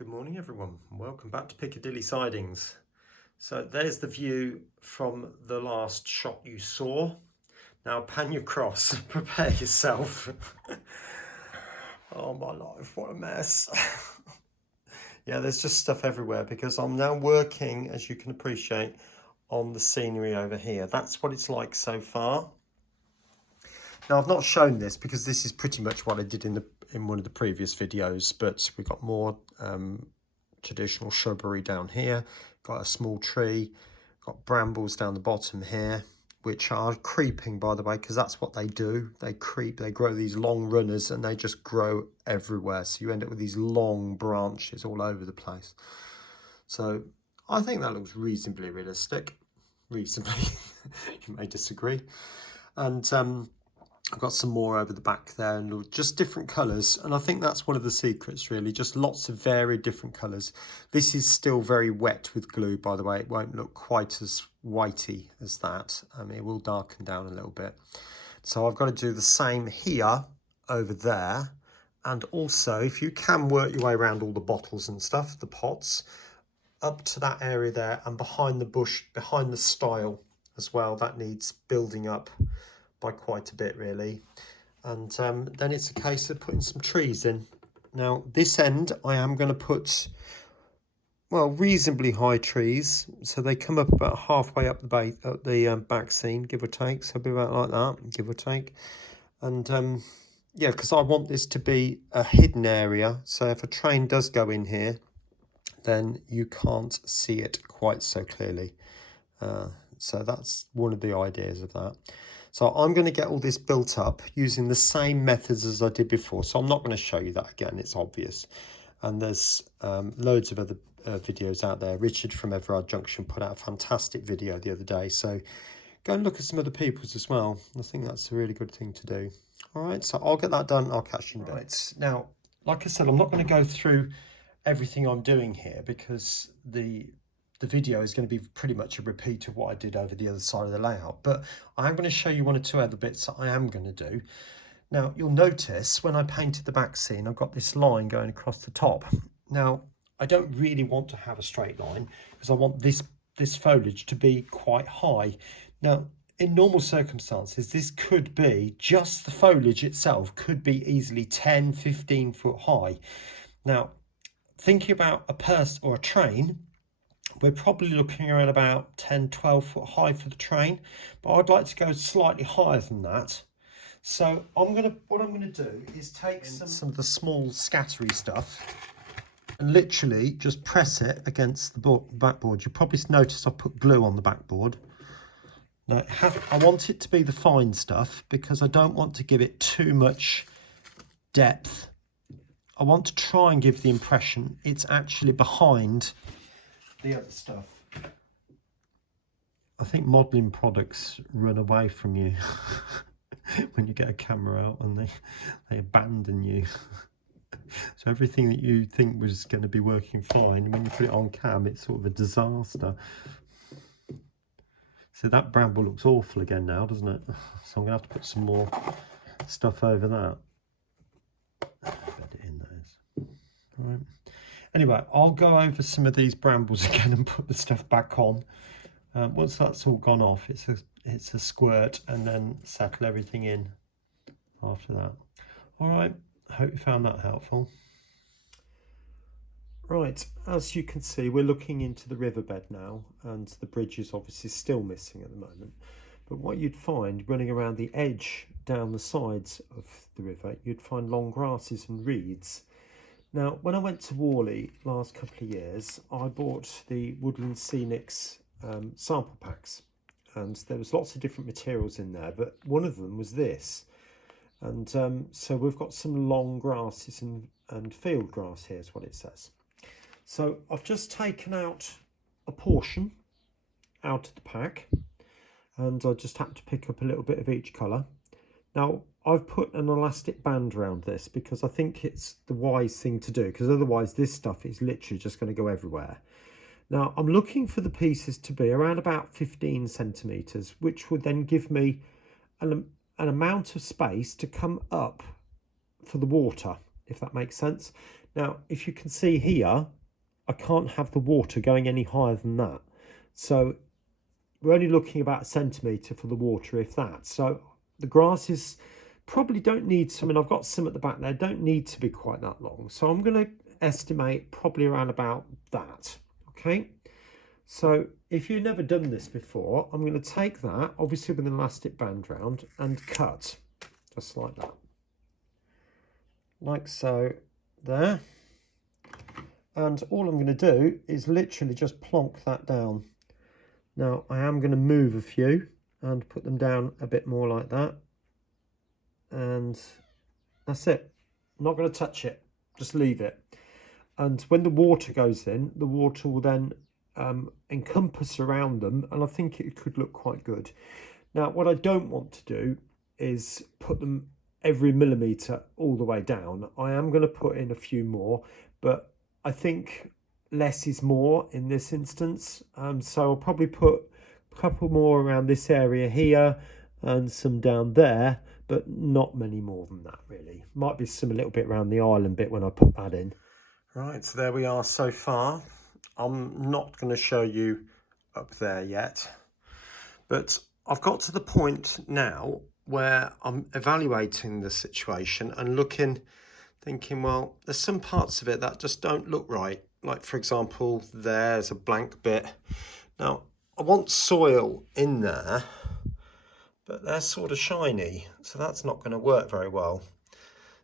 Good morning everyone, welcome back to Piccadilly Sidings. So there's the view from the last shot you saw. Now pan your cross, prepare yourself. Oh my life, what a mess. Yeah, there's just stuff everywhere because I'm now working, as you can appreciate, on the scenery over here. That's what it's like so far. Now I've not shown this because this is pretty much what I did in one of the previous videos, but we've got more traditional shrubbery down here, got a small tree, got brambles down the bottom here, which are creeping, by the way, because that's what they do. They creep, they grow these long runners and they just grow everywhere. So you end up with these long branches all over the place. So I think that looks reasonably realistic. Reasonably, you may disagree. And I've got some more over the back there and just different colours. And I think that's one of the secrets, really. Just lots of varied different colours. This is still very wet with glue, by the way. It won't look quite as whitey as that. It will darken down a little bit. So I've got to do the same here, over there. And also, if you can work your way around all the bottles and stuff, the pots, up to that area there and behind the bush, behind the stile as well. That needs building up by quite a bit, really. And then it's a case of putting some trees in. Now this end I am going to put, well, reasonably high trees, so they come up about halfway up the back scene, give or take. So it'll be about like that, give or take. And yeah, because I want this to be a hidden area, so if a train does go in here then you can't see it quite so clearly. So that's one of the ideas of that. So I'm going to get all this built up using the same methods as I did before. So I'm not going to show you that again, it's obvious. And there's loads of other videos out there. Richard from Everard Junction put out a fantastic video the other day. So go and look at some other people's as well. I think that's a really good thing to do. All right, so I'll get that done. I'll catch you in a bit. Right, now, like I said, I'm not going to go through everything I'm doing here because the video is going to be pretty much a repeat of what I did over the other side of the layout, but I am going to show you one or two other bits that I am going to do. Now you'll notice when I painted the back scene, I've got this line going across the top. Now I don't really want to have a straight line because I want this foliage to be quite high. Now in normal circumstances, this could be just the foliage itself could be easily 10-15 foot high. Now thinking about a purse or a train, we're probably looking around about 10-12 foot high for the train, but I'd like to go slightly higher than that. So what I'm gonna do is take some of the small scattery stuff and literally just press it against the backboard. You probably noticed I've put glue on the backboard. Now I want it to be the fine stuff because I don't want to give it too much depth. I want to try and give the impression it's actually behind the other stuff. I think modelling products run away from you when you get a camera out and they abandon you. So everything that you think was going to be working fine, when you put it on cam, it's sort of a disaster. So that bramble looks awful again now, doesn't it? So I'm going to have to put some more stuff over that. Right. Anyway, I'll go over some of these brambles again and put the stuff back on. Once that's all gone off, it's a squirt and then settle everything in after that. All right, I hope you found that helpful. Right, as you can see, we're looking into the riverbed now, and the bridge is obviously still missing at the moment. But what you'd find running around the edge down the sides of the river, you'd find long grasses and reeds. Now, when I went to Worley last couple of years, I bought the Woodland Scenics sample packs, and there was lots of different materials in there, but one of them was this. And so we've got some long grasses and field grass here is what it says. So I've just taken out a portion out of the pack, and I just had to pick up a little bit of each colour. Now, I've put an elastic band around this because I think it's the wise thing to do, because otherwise this stuff is literally just going to go everywhere. Now, I'm looking for the pieces to be around about 15 centimetres, which would then give me an amount of space to come up for the water, if that makes sense. Now, if you can see here, I can't have the water going any higher than that. So we're only looking about a centimetre for the water, if that. So the grasses probably don't need some, and I've got some at the back there, don't need to be quite that long. So I'm going to estimate probably around about that. Okay. So if you've never done this before, I'm going to take that, obviously with an elastic band round, and cut just like that. Like so there. And all I'm going to do is literally just plonk that down. Now I am going to move a few and put them down a bit more like that. And that's it. I'm not going to touch it, just leave it. And when the water goes in, the water will then encompass around them, and I think it could look quite good. Now, what I don't want to do is put them every millimetre all the way down. I am going to put in a few more, but I think less is more in this instance. So I'll probably put a couple more around this area here and some down there, but not many more than that really. Might be some a little bit around the island bit when I put that in. Right, so there we are so far. I'm not going to show you up there yet, but I've got to the point now where I'm evaluating the situation and thinking, well, there's some parts of it that just don't look right. Like, for example, there's a blank bit. Now, I want soil in there, but they're sort of shiny, so that's not going to work very well.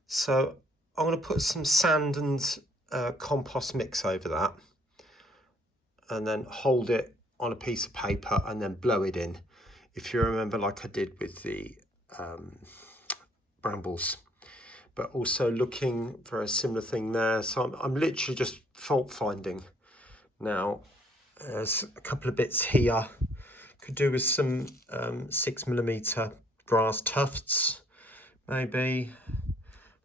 So I'm going to put some sand and compost mix over that, and then hold it on a piece of paper and then blow it in. If you remember, like I did with the brambles, but also looking for a similar thing there. So I'm literally just fault finding. Now, there's a couple of bits here. Could do with some 6mm grass tufts, maybe.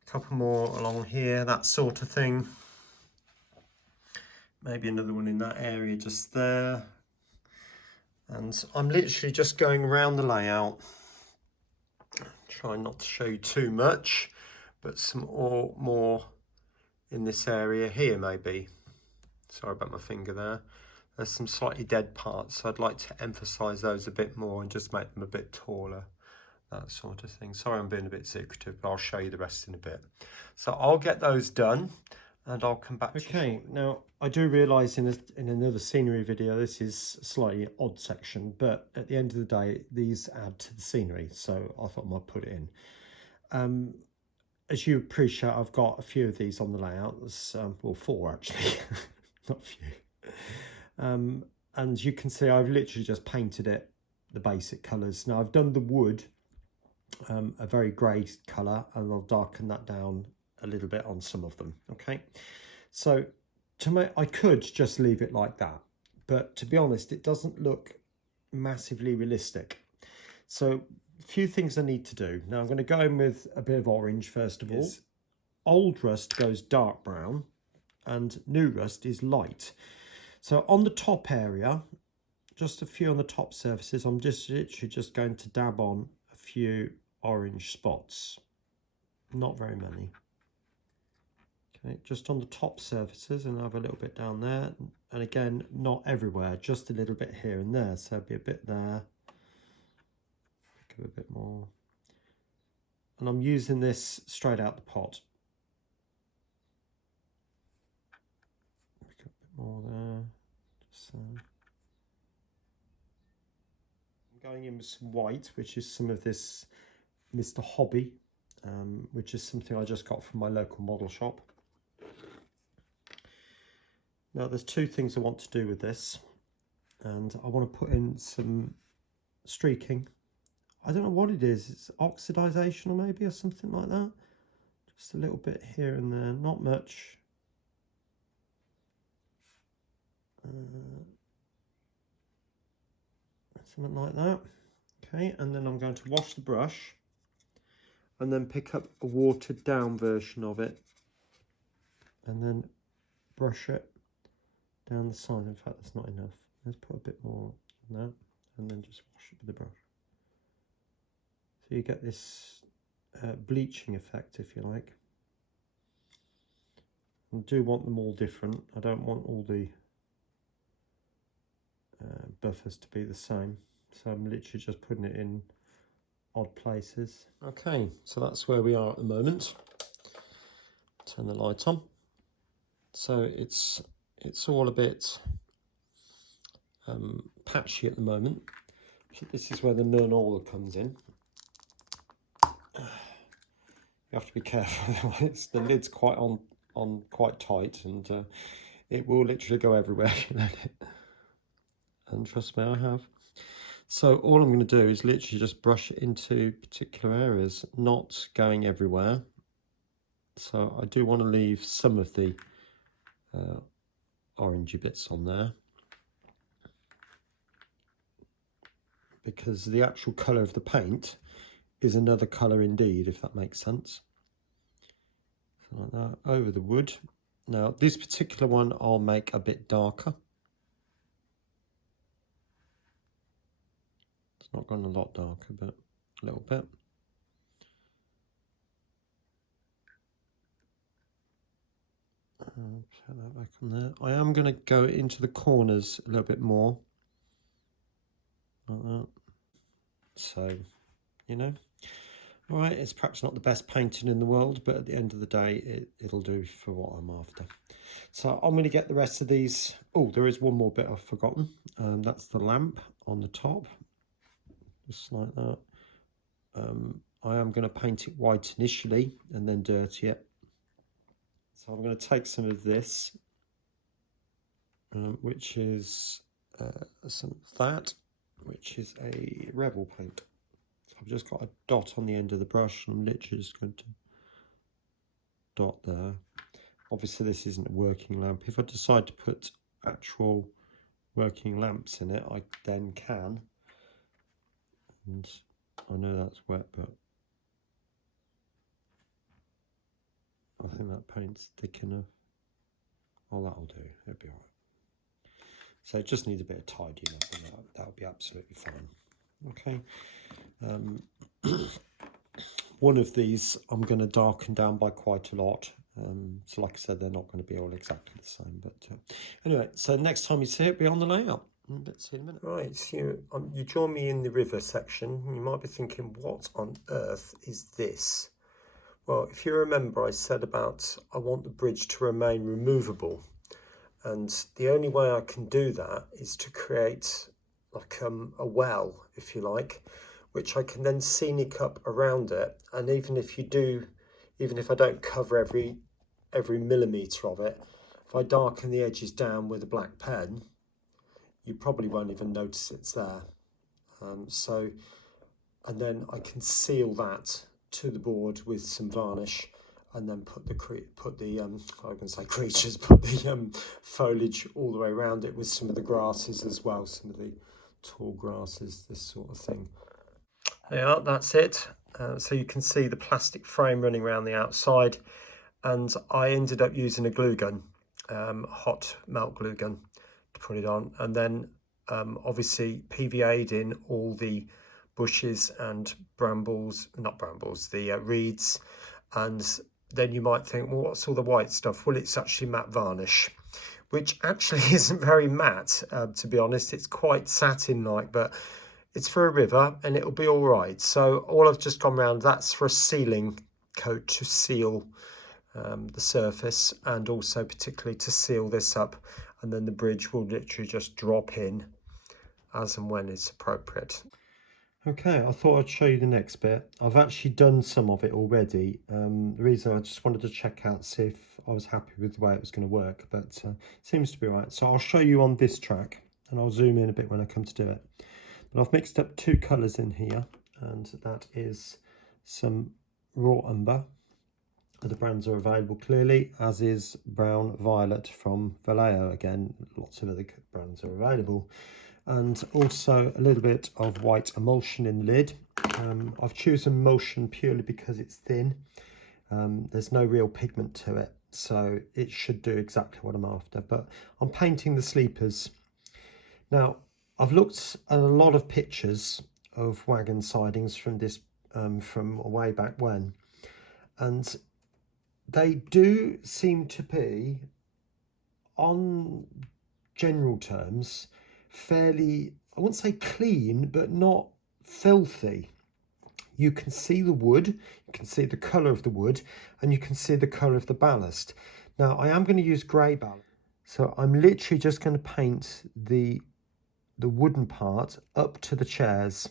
A couple more along here, that sort of thing. Maybe another one in that area just there. And I'm literally just going around the layout, trying not to show you too much, but some more in this area here maybe. Sorry about my finger there. There's some slightly dead parts, so I'd like to emphasize those a bit more and just make them a bit taller, that sort of thing. Sorry I'm being a bit secretive, but I'll show you the rest in a bit. So I'll get those done and I'll come back to you shortly. Now I do realise in another scenery video this is a slightly odd section, but at the end of the day these add to the scenery, so I thought I might put it in. As you appreciate, I've got a few of these on the layout. There's well, 4 actually, not a few. And you can see I've literally just painted it the basic colours. Now I've done the wood a very grey colour, and I'll darken that down a little bit on some of them. Okay, so to me, I could just leave it like that, but to be honest, it doesn't look massively realistic. So a few things I need to do. Now I'm going to go in with a bit of orange first of all. Old rust goes dark brown and new rust is light. So on the top area, just a few on the top surfaces, I'm just literally just going to dab on a few orange spots. Not very many. Okay, just on the top surfaces, and I have a little bit down there. And again, not everywhere, just a little bit here and there. So be a bit there. Give a bit more. And I'm using this straight out the pot. A bit more there. Just I'm going in with some white, which is some of this Mr. Hobby, which is something I just got from my local model shop. Now there's 2 things I want to do with this, and I want to put in some streaking. I don't know what it is, it's oxidization or maybe, or something like that. Just a little bit here and there, not much. Something like that. Okay, and then I'm going to wash the brush and then pick up a watered down version of it and then brush it down the side. In fact, that's not enough. Let's put a bit more on that and then just wash it with the brush. So you get this bleaching effect, if you like. I do want them all different. I don't want all the buffers to be the same. So I'm literally just putting it in odd places. Okay, so that's where we are at the moment. Turn the light on. So it's all a bit patchy at the moment. So this is where the Nernala comes in. You have to be careful, otherwise the lid's quite on quite tight, and it will literally go everywhere if you let it. And trust me, I have. So all I'm going to do is literally just brush it into particular areas, not going everywhere. So I do want to leave some of the orangey bits on there, because the actual colour of the paint is another colour indeed, if that makes sense. So like that, over the wood. Now this particular one I'll make a bit darker. It's not gone a lot darker, but a little bit. Put that back on there. I am going to go into the corners a little bit more, like that. So, you know, all right, it's perhaps not the best painting in the world, but at the end of the day, it'll do for what I'm after. So I'm going to get the rest of these. Oh, there is one more bit I've forgotten. That's the lamp on the top, just like that. I am going to paint it white initially and then dirty it. So I'm going to take some of this, which is some of that, which is a Rebel paint. So I've just got a dot on the end of the brush, and I'm literally just going to dot there. Obviously this isn't a working lamp. If I decide to put actual working lamps in it, I then can. And I know that's wet, but I think that paint's thick enough. Oh, that'll do. It'll be all right. So it just needs a bit of tidying up, and that'll be absolutely fine. Okay. One of these I'm going to darken down by quite a lot. So like I said, they're not going to be all exactly the same. But anyway, so next time you see it, be on the layout. Let's see in a minute. Right, so you join me in the river section. You might be thinking, what on earth is this? Well, if you remember, I said about I want the bridge to remain removable. And the only way I can do that is to create like a well, if you like, which I can then scenic up around it. And even if I don't cover every millimetre of it, if I darken the edges down with a black pen, you probably won't even notice it's there. And then I can seal that to the board with some varnish, and then put the foliage all the way around it with some of the grasses as well, some of the tall grasses, this sort of thing. Yeah, that's it. So you can see the plastic frame running around the outside, and I ended up using a glue gun, hot melt glue gun, to put it on, and then obviously PVA'd in all the bushes and the reeds. And then you might think, well, what's all the white stuff? Well, it's actually matte varnish, which actually isn't very matte, to be honest. It's quite satin-like, but it's for a river and it'll be all right. So all I've just gone around, that's for a sealing coat to seal the surface, and also particularly to seal this up, and then the bridge will literally just drop in as and when it's appropriate. Okay, I thought I'd show you the next bit. I've actually done some of it already. The reason I just wanted to check out, see if I was happy with the way it was going to work, but it seems to be right. So I'll show you on this track, and I'll zoom in a bit when I come to do it. But I've mixed up two colours in here, and that is some raw umber. The brands are available clearly, as is brown violet from Vallejo. Again, lots of other brands are available. And also a little bit of white emulsion in the lid. I've chosen emulsion purely because it's thin. There's no real pigment to it, so it should do exactly what I'm after. But I'm painting the sleepers. Now, I've looked at a lot of pictures of wagon sidings from this from way back when, and they do seem to be, on general terms, fairly, I wouldn't say clean, but not filthy. You can see the wood, you can see the colour of the wood, and you can see the colour of the ballast. Now, I am going to use grey ballast, so I'm literally just going to paint the wooden part up to the chairs.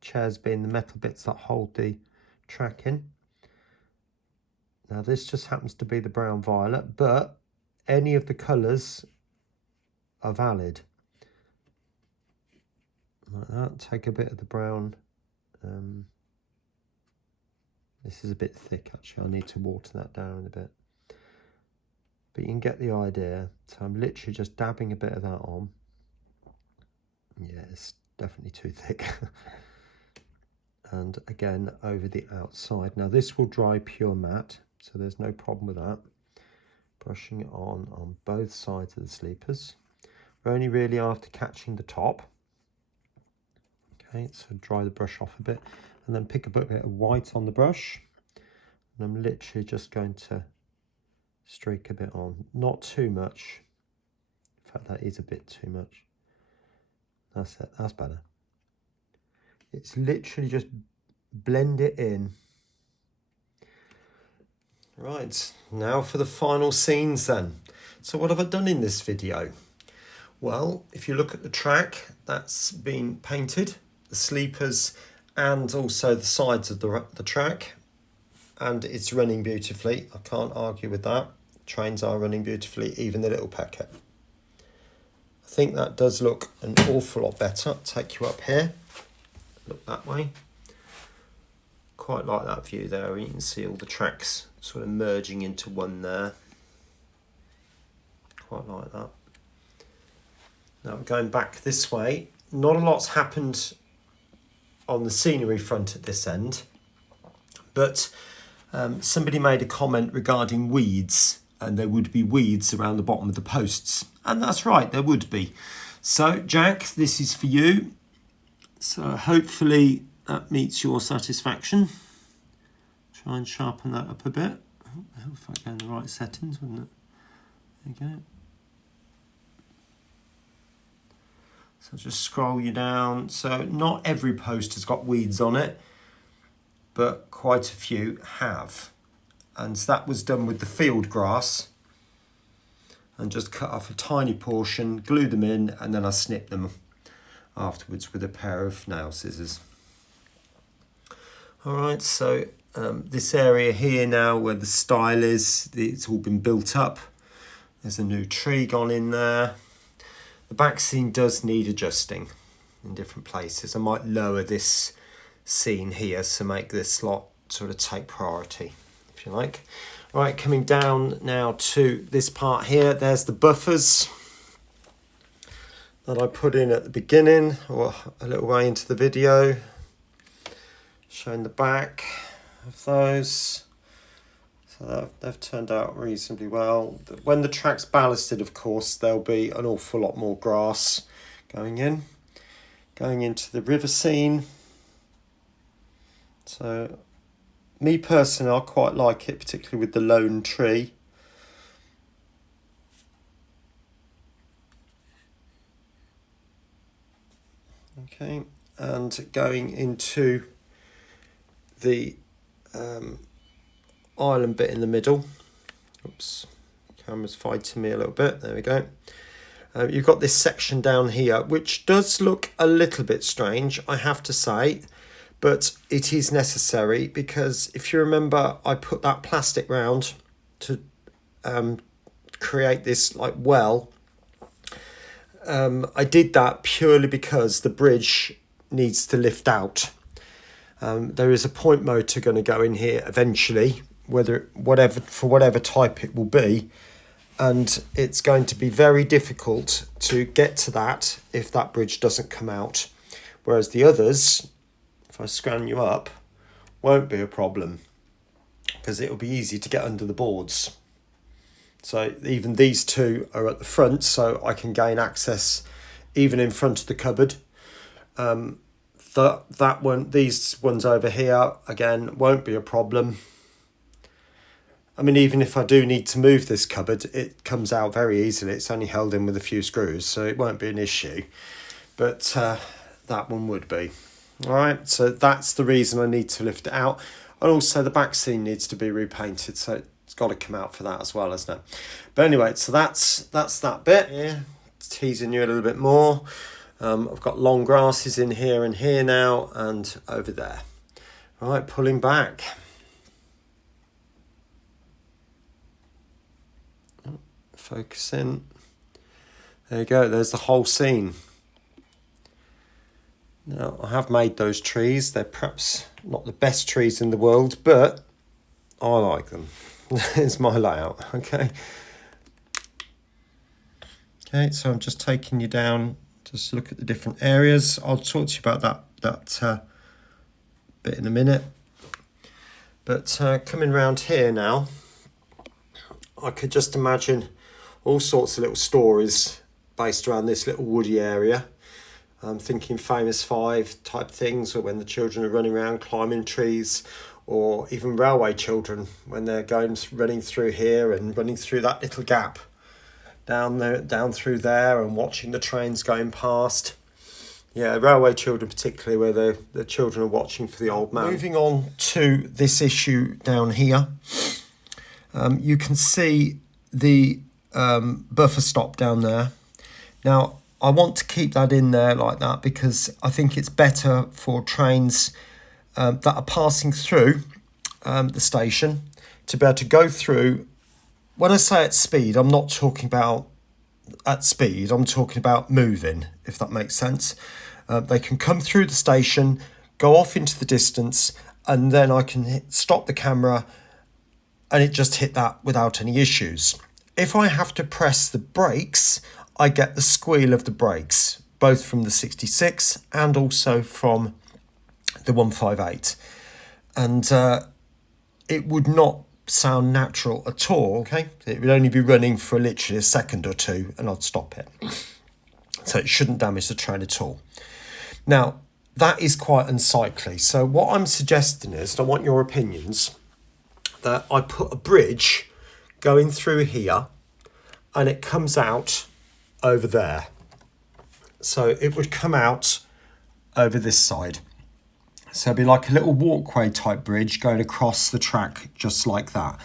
Chairs being the metal bits that hold the track in. Now, this just happens to be the brown violet, but any of the colours are valid. Like that. Take a bit of the brown. This is a bit thick, actually. I need to water that down a bit. But you can get the idea. So I'm literally just dabbing a bit of that on. Yeah, it's definitely too thick. And again, over the outside. Now, this will dry pure matte, so there's no problem with that. Brushing it on both sides of the sleepers. We're only really after catching the top. Okay, so dry the brush off a bit and then pick a bit of white on the brush. And I'm literally just going to streak a bit on. Not too much. In fact, that is a bit too much. That's it, that's better. It's literally just blend it in. Right, now for the final scenes then. So what have I done in this video? Well, if you look at the track, that's been painted, the sleepers and also the sides of the track, and it's running beautifully. I can't argue with that. Trains are running beautifully, even the little packet. I think that does look an awful lot better. I'll take you up here, look that way. Quite like that view there. You can see all the tracks sort of merging into one there. Quite like that. Now we're going back this way. Not a lot's happened on the scenery front at this end, but somebody made a comment regarding weeds, and there would be weeds around the bottom of the posts. And that's right, there would be. So Jack, this is for you. So hopefully that meets your satisfaction. Try and sharpen that up a bit. Oh, if I go in the right settings, wouldn't it? There you go. So just scroll you down. So not every post has got weeds on it, but quite a few have. And so that was done with the field grass. And just cut off a tiny portion, glue them in, and then I snip them afterwards with a pair of nail scissors. All right, so this area here now where the stile is, it's all been built up. There's a new tree gone in there. The back scene does need adjusting in different places. I might lower this scene here to make this lot sort of take priority, if you like. Right, coming down now to this part here, there's the buffers that I put in at the beginning, or a little way into the video, showing the back of those. So they've turned out reasonably well. When the track's ballasted, of course, there'll be an awful lot more grass going in. Going into the river scene. So, me personally, I quite like it, particularly with the lone tree. Okay, and going into the island bit in the middle. Oops, camera's fighting me a little bit. There we go. You've got this section down here, which does look a little bit strange, I have to say, but it is necessary because if you remember, I put that plastic round to create this like well. I did that purely because the bridge needs to lift out. There is a point motor going to go in here eventually, whatever type it will be, and it's going to be very difficult to get to that if that bridge doesn't come out, whereas the others, if I scan you up, won't be a problem because it will be easy to get under the boards. So even these two are at the front, so I can gain access even in front of the cupboard. These ones over here again won't be a problem. I mean, even if I do need to move this cupboard, it comes out very easily. It's only held in with a few screws, so it won't be an issue. But that one would be. All right, so that's the reason I need to lift it out. And also the back seam needs to be repainted, so it's got to come out for that as well, isn't it? But anyway, so that's that bit. Yeah, teasing you a little bit more. I've got long grasses in here and here now, and over there. All right, pulling back. Focus in. There you go, there's the whole scene. Now, I have made those trees. They're perhaps not the best trees in the world, but I like them. It's my layout, okay? Okay, so I'm just taking you down, just look at the different areas. I'll talk to you about that bit in a minute. But coming round here now, I could just imagine all sorts of little stories based around this little woody area. I'm thinking Famous Five type things, or when the children are running around climbing trees, or even railway children when they're running through here and running through that little gap down there, down through there, and watching the trains going past. Yeah, railway children particularly, where the children are watching for the old man. Moving on to this issue down here, you can see the buffer stop down there. Now, I want to keep that in there like that because I think it's better for trains that are passing through the station to be able to go through. When I say at speed, I'm not talking about at speed, I'm talking about moving, if that makes sense. They can come through the station, go off into the distance, and then I can stop the camera and it just hit that without any issues. If I have to press the brakes, I get the squeal of the brakes, both from the 66 and also from the 158. And it would not sound natural at all, okay? It would only be running for literally a second or two and I'd stop it. So it shouldn't damage the train at all. Now, that is quite unsightly. So what I'm suggesting is, and I want your opinions, that I put a bridge going through here and it comes out over there. So it would come out over this side. So it'd be like a little walkway type bridge going across the track just like that.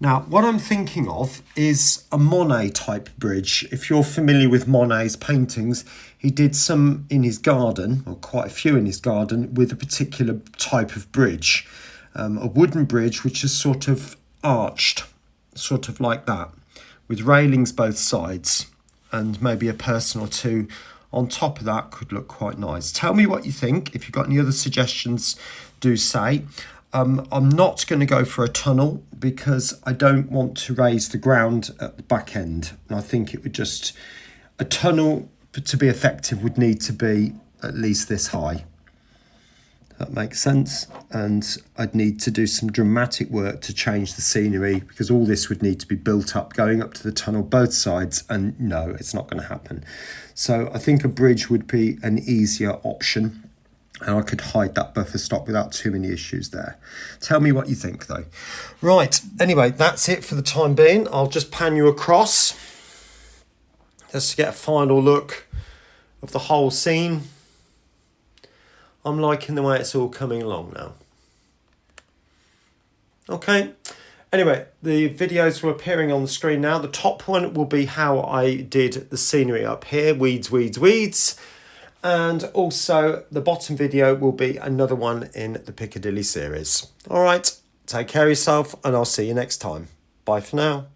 Now, what I'm thinking of is a Monet type bridge. If you're familiar with Monet's paintings, he did some in his garden, or quite a few in his garden, with a particular type of bridge. A wooden bridge which is sort of arched, sort of like that, with railings both sides, and maybe a person or two on top of that could look quite nice. Tell me what you think. If you've got any other suggestions, do say. I'm not going to go for a tunnel because I don't want to raise the ground at the back end. And I think it would just, a tunnel to be effective would need to be at least this high. That makes sense. And I'd need to do some dramatic work to change the scenery because all this would need to be built up, going up to the tunnel both sides. And no, it's not going to happen. So I think a bridge would be an easier option. And I could hide that buffer stop without too many issues there. Tell me what you think though. Right, anyway, that's it for the time being. I'll just pan you across just to get a final look of the whole scene. I'm liking the way it's all coming along now. Okay, anyway, the videos are appearing on the screen now. The top one will be how I did the scenery up here, weeds, weeds, weeds. And also the bottom video will be another one in the Piccadilly series. All right, take care of yourself and I'll see you next time. Bye for now.